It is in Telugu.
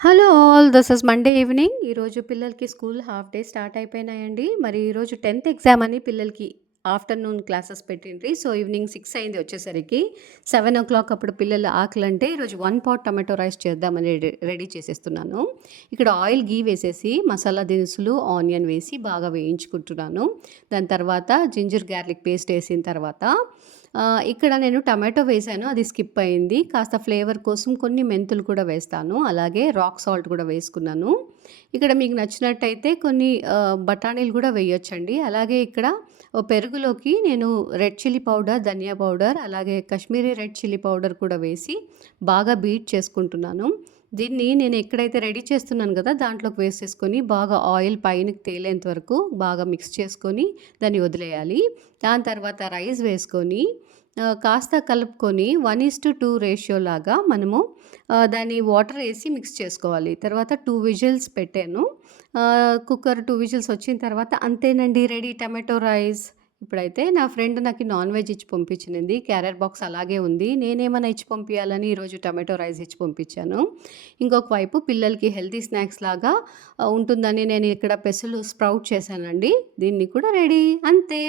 Hello all. This is Monday evening. ఈరోజు పిల్లలకి స్కూల్ హాఫ్ డే స్టార్ట్ అయిపోయినాయండి. మరి ఈరోజు 10థ్ ఎగ్జామ్ అని పిల్లలకి ఆఫ్టర్‌నూన్ క్లాసెస్ పెట్టిండ్రి. సో, ఈవినింగ్ 6 అయింది వచ్చేసరికి. 7:00 అప్పుడు పిల్లలు ఆకలంటే ఈరోజు 1 పాట్ టమాటో రైస్ చేద్దామని రెడీ చేసేస్తున్నాను. ఇక్కడ ఆయిల్, ఘీ వేసేసి మసాలా దినుసులు, ఆనియన్ వేసి బాగా వేయించుకుంటున్నాను. దాని తర్వాత జింజర్ గార్లిక్ పేస్ట్ ఏసిన తర్వాత ఇక్కడ నేను టమాటో వేశాను. అది స్కిప్ అయింది. కాస్త ఫ్లేవర్ కోసం కొన్ని మెంతులు కూడా వేస్తాను. అలాగే రాక్ సాల్ట్ కూడా వేసుకున్నాను. ఇక్కడ మీకు నచ్చినట్టయితే కొన్ని బఠానీలు కూడా వేయొచ్చండి. అలాగే ఇక్కడ పెరుగులోకి నేను రెడ్ చిల్లీ పౌడర్, ధనియా పౌడర్, అలాగే కాశ్మీరీ రెడ్ చిల్లీ పౌడర్ కూడా వేసి బాగా బీట్ చేసుకుంటున్నాను. దీన్ని నేను ఎక్కడైతే రెడీ చేస్తున్నాను కదా! దాంట్లోకి వేసేసుకొని బాగా ఆయిల్ పైనకి తేలేంత వరకు బాగా మిక్స్ చేసుకొని దాన్ని వదిలేయాలి. దాని తర్వాత రైస్ వేసుకొని కాస్త కలుపుకొని 1:2 రేషియో లాగా మనము దాన్ని వాటర్ ఏసి మిక్స్ చేసుకోవాలి. తర్వాత 2 విజిల్స్ పెట్టాను. కుక్కర్ 2 విజిల్స్ వచ్చిన తర్వాత అంతేనండి, రెడీ టమాటో రైస్. ఇప్పుడైతే నా ఫ్రెండ్ నాకు నాన్ వెజ్ ఇచ్చి పంపించింది. క్యారియర్ బాక్స్ అలాగే ఉంది. నేనేమన్నా ఇచ్చి పంపియాలని ఈరోజు టమాటో రైస్ ఇచ్చి పంపించాను. ఇంకొక వైపు పిల్లలకి హెల్తీ స్నాక్స్ లాగా ఉంటుందని నేను ఇక్కడ పెసలు స్ప్రౌట్ చేశానండి. దీన్ని కూడా రెడీ. అంతే.